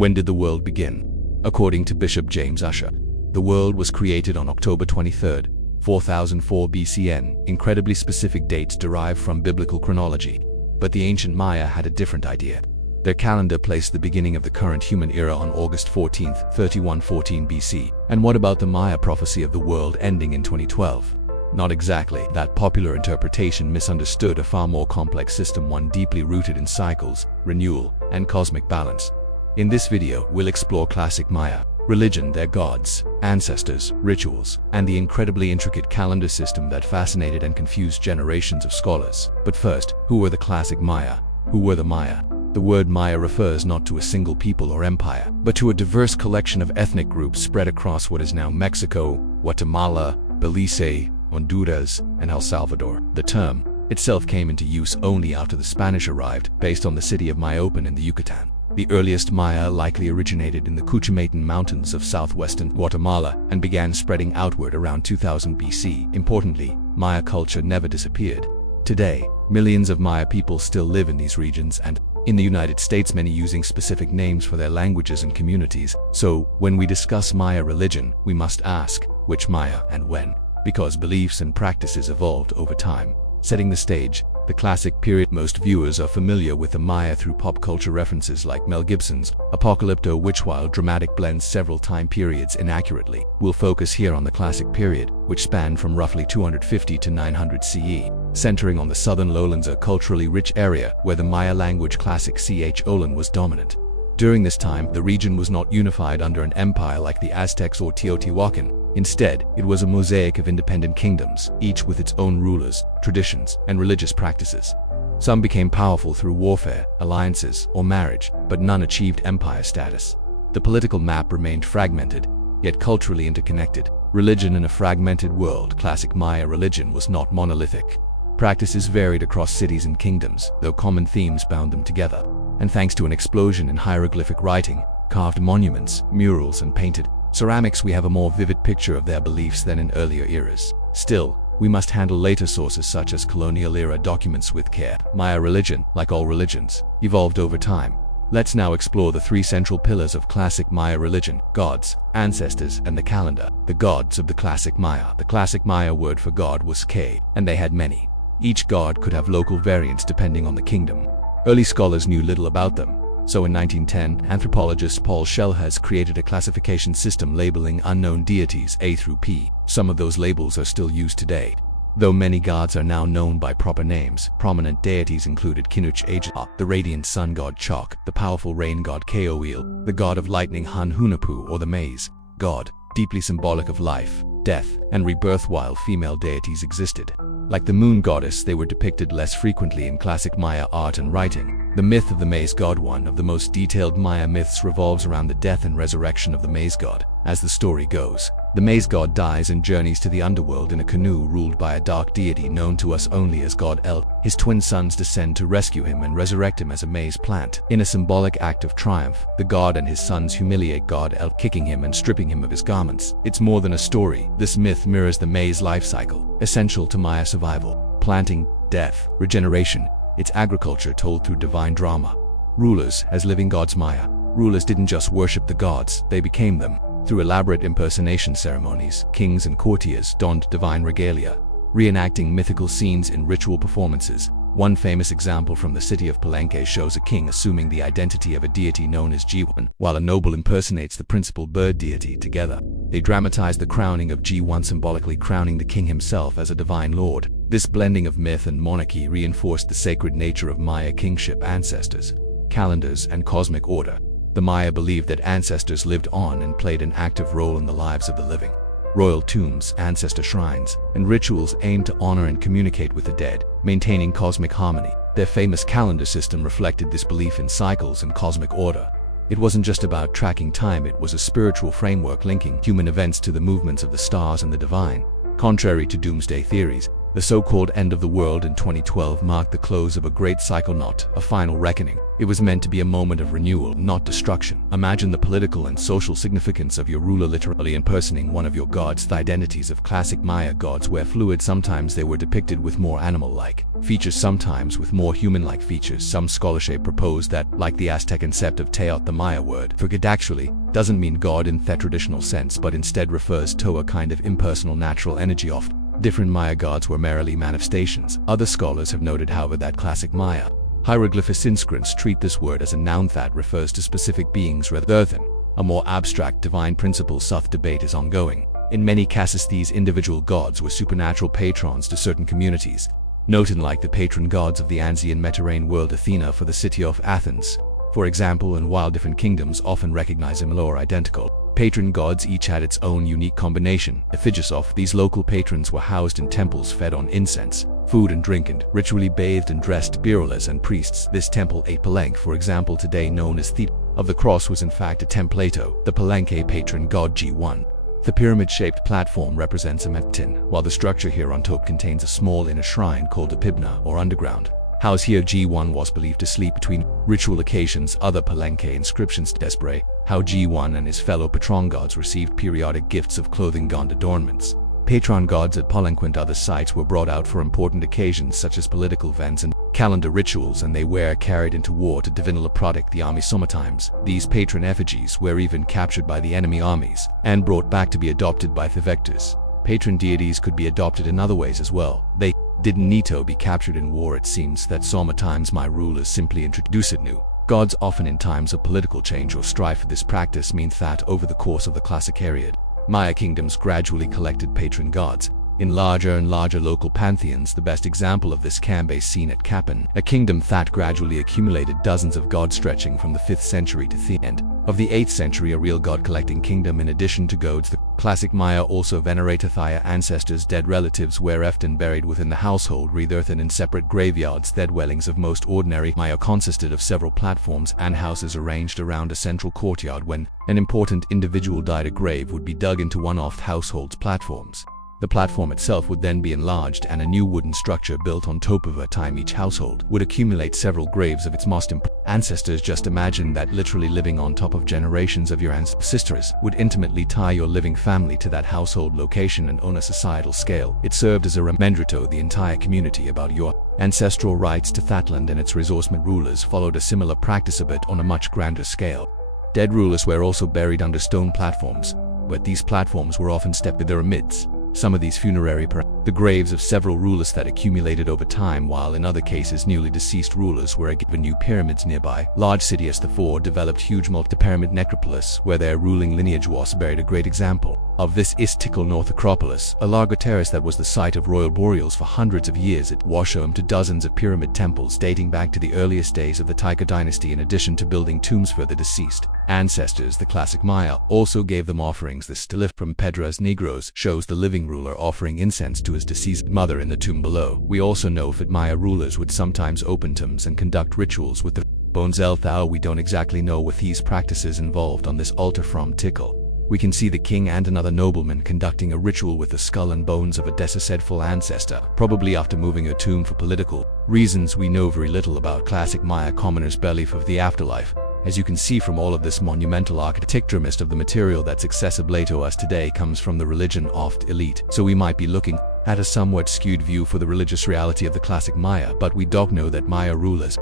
When did the world begin? According to Bishop James Ussher, the world was created on October 23, 4004 BCN, incredibly specific dates derived from biblical chronology. But the ancient Maya had a different idea. Their calendar placed the beginning of the current human era on August 14, 3114 BC. And what about the Maya prophecy of the world ending in 2012? Not exactly. That popular interpretation misunderstood a far more complex system, one deeply rooted in cycles, renewal, and cosmic balance. In this video, we'll explore classic Maya, religion, their gods, ancestors, rituals, and the incredibly intricate calendar system that fascinated and confused generations of scholars. But first, who were the classic Maya? Who were the Maya? The word Maya refers not to a single people or empire, but to a diverse collection of ethnic groups spread across what is now Mexico, Guatemala, Belize, Honduras, and El Salvador. The term itself came into use only after the Spanish arrived, based on the city of Mayopan in the Yucatan. The earliest Maya likely originated in the Cuchumatan Mountains of southwestern Guatemala and began spreading outward around 2000 BC. Importantly, Maya culture never disappeared. Today, millions of Maya people still live in these regions, and in the United States, many using specific names for their languages and communities. So, when we discuss Maya religion, we must ask, which Maya and when? Because beliefs and practices evolved over time. Setting the stage, the classic period. Most viewers are familiar with the Maya through pop culture references like Mel Gibson's Apocalypto, which while dramatic blends several time periods inaccurately. We'll focus here on the classic period, which spanned from roughly 250 to 900 CE, centering on the southern lowlands, a culturally rich area where the Maya language classic Olan was dominant. During this time, the region was not unified under an empire like the Aztecs or Teotihuacan. Instead, it was a mosaic of independent kingdoms, each with its own rulers, traditions, and religious practices. Some became powerful through warfare, alliances, or marriage, but none achieved empire status. The political map remained fragmented, yet culturally interconnected. Religion in a fragmented world. Classic Maya religion was not monolithic. Practices varied across cities and kingdoms, though common themes bound them together. And thanks to an explosion in hieroglyphic writing, carved monuments, murals, and painted ceramics, we have a more vivid picture of their beliefs than in earlier eras. Still, we must handle later sources such as colonial-era documents with care. Maya religion, like all religions, evolved over time. Let's now explore the three central pillars of classic Maya religion: gods, ancestors, and the calendar. The gods of the classic Maya. The classic Maya word for god was K, and they had many. Each god could have local variants depending on the kingdom. Early scholars knew little about them. So in 1910, anthropologist Paul Schellhas created a classification system labeling unknown deities A through P. Some of those labels are still used today. Though many gods are now known by proper names, prominent deities included Kinuch Ajah, the radiant sun god Chaac, the powerful rain god Kaoil, the god of lightning Han Hunapu, or the maize god, deeply symbolic of life, death, and rebirth. While female deities existed, like the moon goddess, they were depicted less frequently in classic Maya art and writing. The myth of the maize god, one of the most detailed Maya myths, revolves around the death and resurrection of the maize god. As the story goes, the maize god dies and journeys to the underworld in a canoe ruled by a dark deity known to us only as God El. His twin sons descend to rescue him and resurrect him as a maize plant. In a symbolic act of triumph, the god and his sons humiliate God El, kicking him and stripping him of his garments. It's more than a story. This myth mirrors the maize life cycle, essential to Maya survival: planting, death, regeneration. It's agriculture told through divine drama. Rulers as living gods. Maya rulers didn't just worship the gods, they became them. Through elaborate impersonation ceremonies, kings and courtiers donned divine regalia, reenacting mythical scenes in ritual performances. One famous example from the city of Palenque shows a king assuming the identity of a deity known as G1, while a noble impersonates the principal bird deity. Together, they dramatize the crowning of G1, symbolically crowning the king himself as a divine lord. This blending of myth and monarchy reinforced the sacred nature of Maya kingship, ancestors, calendars, and cosmic order. The Maya believed that ancestors lived on and played an active role in the lives of the living. Royal tombs, ancestor shrines, and rituals aimed to honor and communicate with the dead, maintaining cosmic harmony. Their famous calendar system reflected this belief in cycles and cosmic order. It wasn't just about tracking time, it was a spiritual framework linking human events to the movements of the stars and the divine. Contrary to doomsday theories, The so-called end of the world in 2012 marked the close of a great cycle, not a final reckoning. It was meant to be a moment of renewal, not destruction. Imagine the political and social significance of your ruler literally impersonating one of your gods. The identities of classic Maya gods were fluid. Sometimes they were depicted with more animal-like features, sometimes with more human-like features. Some scholarship proposed that, like the Aztec concept of Teot, the Maya word for god actually doesn't mean God in the traditional sense, but instead refers to a kind of impersonal natural energy. Often different Maya gods were merely manifestations. Other scholars have noted, however, that classic Maya hieroglyphs inscriptions treat this word as a noun that refers to specific beings rather than a more abstract divine principle. Such debate is ongoing. In many cases, these individual gods were supernatural patrons to certain communities, noted like the patron gods of the Andean Mediterranean world, Athena for the city of Athens, for example, and while different kingdoms often recognize similar or identical patron gods, each had its own unique combination. Effigies of these local patrons were housed in temples, fed on incense, food and drink, and ritually bathed and dressed birulas and priests. This temple, a palenque for example, today known as the of the cross, was in fact a templato, the palenque patron god G1. The pyramid-shaped platform represents a mountain, while the structure here on top contains a small inner shrine called a pibna, or underground house. Here G1 was believed to sleep between ritual occasions. Other palenque inscriptions describe how G1 and his fellow patron gods received periodic gifts of clothing and adornments. Patron gods at Palenque. Other sites were brought out for important occasions such as political events and calendar rituals, and they were carried into war to divine protect the army. Sometimes these patron effigies were even captured by the enemy armies and brought back to be adopted by the victors. Patron deities could be adopted in other ways as well. They didn't need to be captured in war. It seems that sometimes my rulers simply introduced new gods, often in times of political change or strife. This practice means that over the course of the classic period, Maya kingdoms gradually collected patron gods in larger and larger local pantheons. The best example of this can be seen at Capan, a kingdom that gradually accumulated dozens of gods stretching from the 5th century to the end of the 8th century, a real god-collecting kingdom. In addition to gods, the classic Maya also venerated their ancestors. Dead relatives were often buried within the household, rebirthed in separate graveyards. The dwellings of most ordinary Maya consisted of several platforms and houses arranged around a central courtyard. When an important individual died, a grave would be dug into one of the household's platforms. The platform itself would then be enlarged and a new wooden structure built on top. Over time, each household would accumulate several graves of its most important ancestors. Just imagine that, literally living on top of generations of your ancestors would intimately tie your living family to that household location, and on a societal scale, it served as a reminder to the entire community about your ancestral rights to that land and its resourcement. Rulers followed a similar practice, but on a much grander scale. Dead rulers were also buried under stone platforms, but these platforms were often stepped with pyramids. Some of these funerary the graves of several rulers that accumulated over time, while in other cases newly deceased rulers were given new pyramids nearby. Large cities therefore developed huge multi-pyramid necropolis where their ruling lineage was buried. A great example of this is Tikal North Acropolis, a larger terrace that was the site of royal burials for hundreds of years. It was home to dozens of pyramid temples dating back to the earliest days of the Taika dynasty. In addition to building tombs for the deceased ancestors, the classic Maya also gave them offerings. This still from Pedras Negros shows the living ruler offering incense to his deceased mother in the tomb below. We also know that Maya rulers would sometimes open tombs and conduct rituals with the bones. Although we don't exactly know what these practices involved on this altar from Tikal, we can see the king and another nobleman conducting a ritual with the skull and bones of a deceitful ancestor, probably after moving a tomb for political reasons. We know very little about classic Maya commoners' belief of the afterlife. As you can see from all of this monumental architecture, most of the material that's accessible to us today comes from the religion of the elite, so we might be looking at a somewhat skewed view for the religious reality of the classic Maya. But we don't know that Maya rulers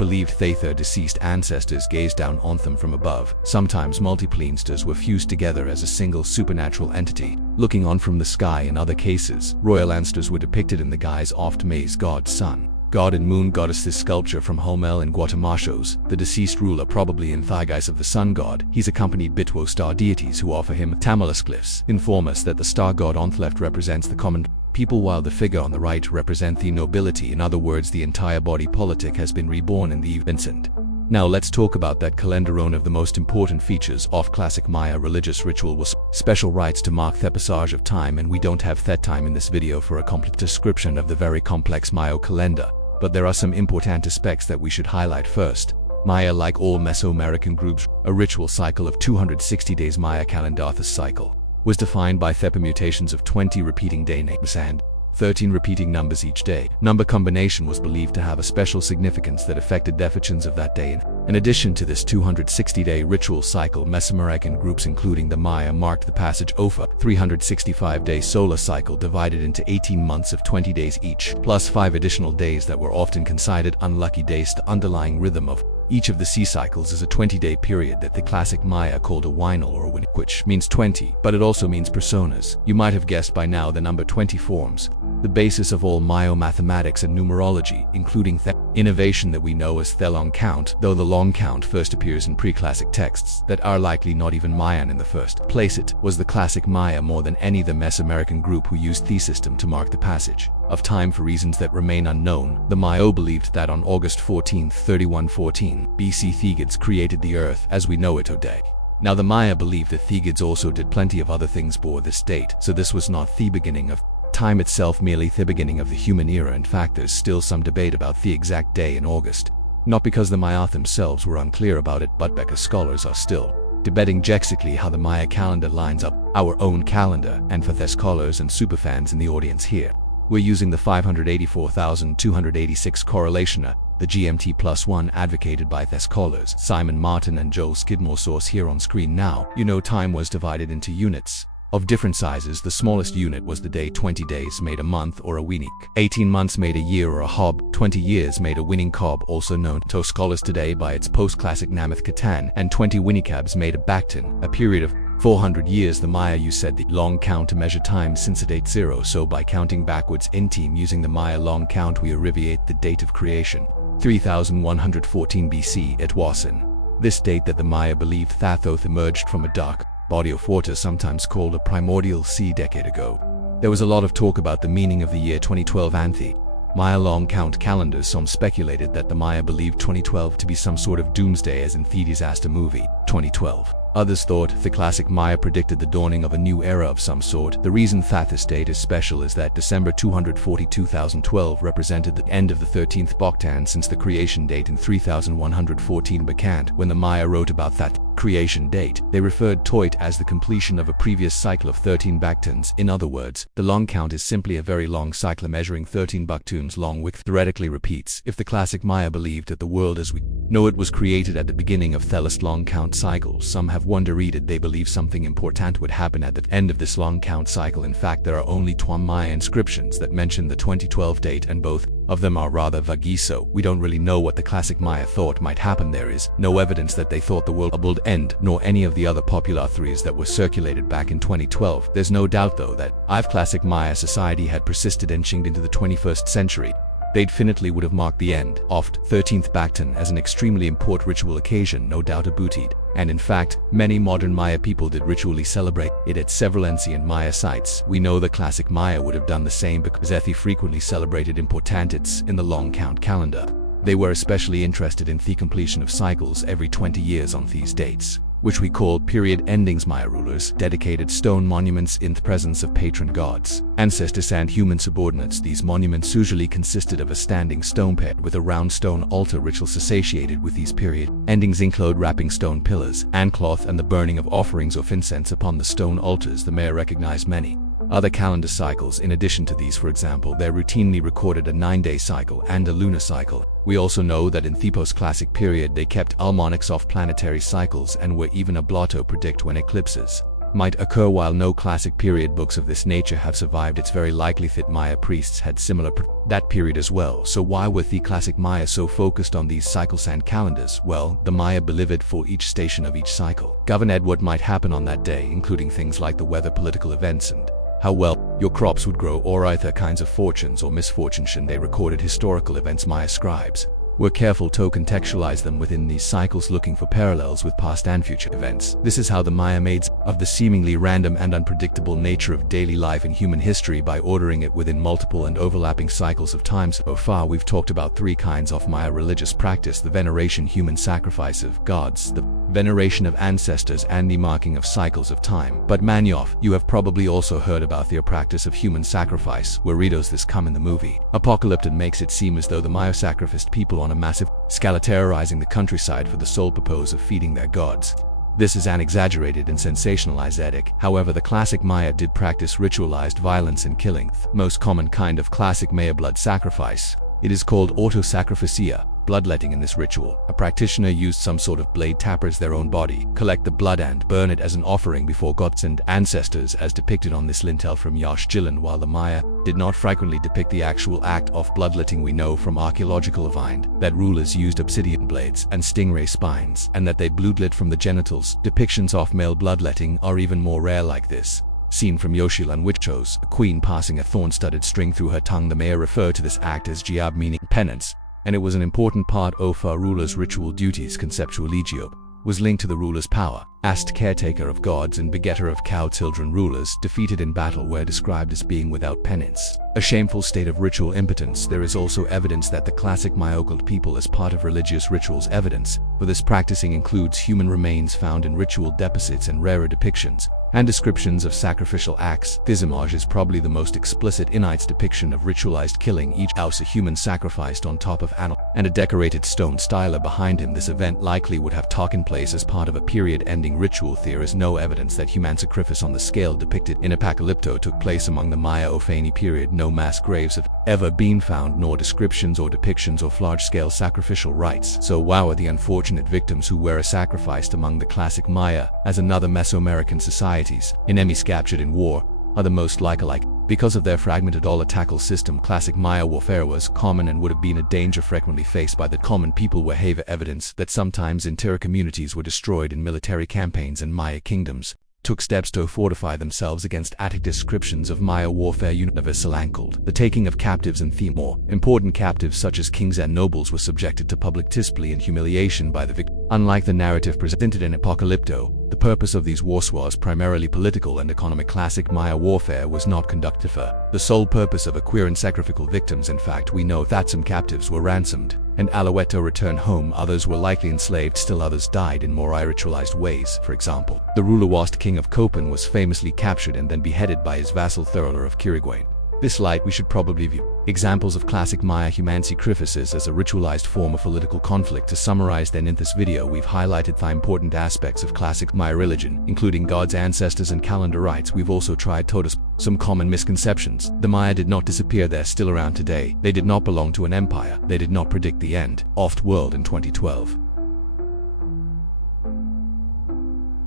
believed their deceased ancestors gazed down on them from above. Sometimes multiple instances were fused together as a single supernatural entity, looking on from the sky. In other cases, royal ancestors were depicted in the guise of May's god, sun, god and moon goddess. This sculpture from Homel in Guatemala shows the deceased ruler probably in the guise of the sun god. He's accompanied by two star deities who offer him tamales glyphs. Inform us that the star god on the left represents the common people, while the figure on the right represents the nobility. In other words, the entire body politic has been reborn in the Vincent. Now let's talk about that calendar. One of the most important features of classic Maya religious ritual was special rites to mark the passage of time, and we don't have that time in this video for a complete description of the very complex Maya calendar. But there are some important aspects that we should highlight. First, Maya, like all Mesoamerican groups, a ritual cycle of 260 days. Maya calendar cycle was defined by the permutations of 20 repeating day names and 13 repeating numbers each day. Number combination was believed to have a special significance that affected the fortunes of that day. In addition to this 260-day ritual cycle, Mesoamerican groups including the Maya marked the passage over 365-day solar cycle divided into 18 months of 20 days each, plus 5 additional days that were often considered unlucky days. The underlying rhythm of each of the sea cycles is a 20-day period that the classic Maya called a winal or a winnik, which means 20, but it also means personas. You might have guessed by now the number 20 forms the basis of all Maya mathematics and numerology, including the innovation that we know as the long count, though the long count first appears in pre-classic texts that are likely not even Mayan in the first place. It was the classic Maya more than any the Mesoamerican group who used the system to mark the passage of time for reasons that remain unknown. The Maya believed that on August 14, 3114 BC, Thegids created the earth as we know it today. Now the Maya believed that Thegids also did plenty of other things before this date, so this was not the beginning of time itself, merely the beginning of the human era. In fact, there's still some debate about the exact day in August, not because the Maya themselves were unclear about it, but because scholars are still debating exactly how the Maya calendar lines up our own calendar. And for the scholars and superfans in the audience here, we're using the 584,286 correlationer, the GMT +1 advocated by the scholars Simon Martin and Joel Skidmore. Source here on screen now. You know, time was divided into units of different sizes. The smallest unit was the day. 20 days made a month or a week. 18 months made a year or a hob. 20 years made a winning cob, also known to scholars today by its post-classic Namath Katan, and 20 winnicabs made a Bacton, a period of 400 years. The Maya used said the long count to measure time since it 80, so by counting backwards in team using the Maya long count we abbreviate the date of creation, 3114 BC. It was in this date that the Maya believed Thathoth emerged from a dark body of water, sometimes called a primordial sea, decade ago. There was a lot of talk about the meaning of the year 2012 and the Maya long count calendars. Some speculated that the Maya believed 2012 to be some sort of doomsday, as in the disaster movie 2012. Others thought the classic Maya predicted the dawning of a new era of some sort. The reason that this date is special is that December 240, 2012 represented the end of the 13th Bactan since the creation date in 3114 Bacant. When the Maya wrote about that creation date, they referred to it as the completion of a previous cycle of 13 Bactans. In other words, the long count is simply a very long cycle measuring 13 Bactuns long, which theoretically repeats. If the classic Maya believed that the world as we know it was created at the beginning of Thelis long count cycle, some have wondered they believe something important would happen at the end of this long count cycle. In fact, there are only 2 Maya inscriptions that mention the 2012 date, and both of them are rather vague, so we don't really know what the classic Maya thought might happen. There is no evidence that they thought the world would end, nor any of the other popular theories that were circulated back in 2012. There's no doubt though that if classic Maya society had persisted and chinged into the 21st century, they definitely would have marked the end of 13th Bactan as an extremely important ritual occasion, no doubt abooted. And in fact, many modern Maya people did ritually celebrate it at several ancient Maya sites. We know the classic Maya would have done the same because they frequently celebrated important dates in the long count calendar. They were especially interested in the completion of cycles every 20 years on these dates, which we call period endings. Maya rulers dedicated stone monuments in the presence of patron gods, ancestors and human subordinates. These monuments usually consisted of a standing stone pit with a round stone altar. Rituals associated with these period endings include wrapping stone pillars and cloth and the burning of offerings of incense upon the stone altars. The Maya recognized many other calendar cycles in addition to these. For example, they routinely recorded a 9-day cycle and a lunar cycle. We also know that in the post-classic period they kept almanacs of planetary cycles and were even able to predict when eclipses might occur. While no classic period books of this nature have survived, it's very likely that Maya priests had similar that period as well. So why were the classic Maya so focused on these cycles and calendars? Well, the Maya believed for each station of each cycle governed what might happen on that day, including things like the weather, political events, and how well your crops would grow, or other kinds of fortunes or misfortunes. They recorded historical events. Maya scribes were careful to contextualize them within these cycles, looking for parallels with past and future events. This is how the Maya made of the seemingly random and unpredictable nature of daily life in human history by ordering it within multiple and overlapping cycles of time. So far we've talked about 3 kinds of Maya religious practice: the veneration, human sacrifice of gods, the veneration of ancestors, and the marking of cycles of time. But Manyoff, you have probably also heard about their practice of human sacrifice, where Ritos this come in the movie Apocalyptic makes it seem as though the Maya sacrificed people on a massive scale, terrorizing the countryside for the sole purpose of feeding their gods. This is an exaggerated and sensationalized edict. However, the classic Maya did practice ritualized violence and killing. Most common kind of classic Maya blood sacrifice. It is called autosacrificia, bloodletting. In this ritual, a practitioner used some sort of blade tappers their own body, collect the blood and burn it as an offering before gods and ancestors, as depicted on this lintel from Xibalba. While the Maya did not frequently depict the actual act of bloodletting, we know from archaeological evidence that rulers used obsidian blades and stingray spines, and that they bloodlet from the genitals. Depictions of male bloodletting are even more rare like this, seen from Xibalba, which shows a queen passing a thorn-studded string through her tongue. The Maya refer to this act as jiab, meaning penance, and it was an important part of a ruler's ritual duties. Conceptually, Jiob was linked to the ruler's power. Ast, caretaker of gods and begetter of cow children, rulers defeated in battle were described as being without penance, a shameful state of ritual impotence. There is also evidence that the classic Maya occult people as part of religious rituals. Evidence for this practicing includes human remains found in ritual deposits and rarer depictions and descriptions of sacrificial acts. This image is probably the most explicit in its depiction of ritualized killing. Each house a human sacrificed on top of animal and a decorated stone stela behind him. This event likely would have taken place as part of a period-ending ritual. There is no evidence that human sacrifice on the scale depicted in Apocalypto took place among the Maya of any period. No mass graves have ever been found, nor descriptions or depictions of large-scale sacrificial rites. So wow are the unfortunate victims who were sacrificed among the classic Maya, as another Mesoamerican society. Enemies captured in war are the most like-alike. Because of their fragmented all-attackal system, classic Maya warfare was common and would have been a danger frequently faced by the common people. We have evidence that sometimes entire communities were destroyed in military campaigns, and Maya kingdoms took steps to fortify themselves against Attic. Descriptions of Maya warfare universal ankled. The taking of captives and the more important captives such as kings and nobles were subjected to public display and humiliation by the victim. Unlike the narrative presented in Apocalypto, the purpose of these wars was primarily political and economic. Classic Maya warfare was not conducted for the sole purpose of acquiring sacrificial victims. In fact, we know that some captives were ransomed and Alouetto returned home. Others were likely enslaved. Still others died in more ritualized ways. For example, the ruler Wast, king of Copan, was famously captured and then beheaded by his vassal Thurler of Quiriguain. This light we should probably view examples of classic Maya human sacrifices as a ritualized form of political conflict. To summarize then, in this video we've highlighted the important aspects of classic Maya religion, including gods, ancestors and calendar rites. We've also tried to notice some common misconceptions. The Maya did not disappear. They're still around today. They did not belong to an empire. They did not predict the end of the world in 2012.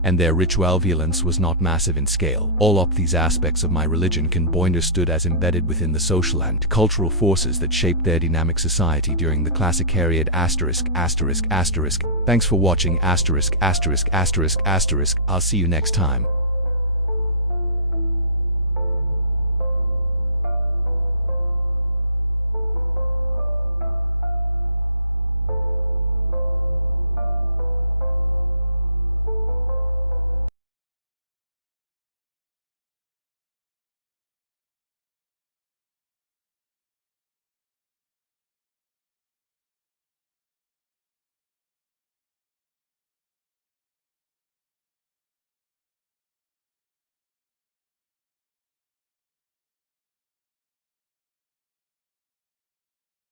And their ritual violence was not massive in scale. All of these aspects of my religion can be understood as embedded within the social and cultural forces that shaped their dynamic society during the classic period. ******. Thanks for watching ********. I'll see you next time.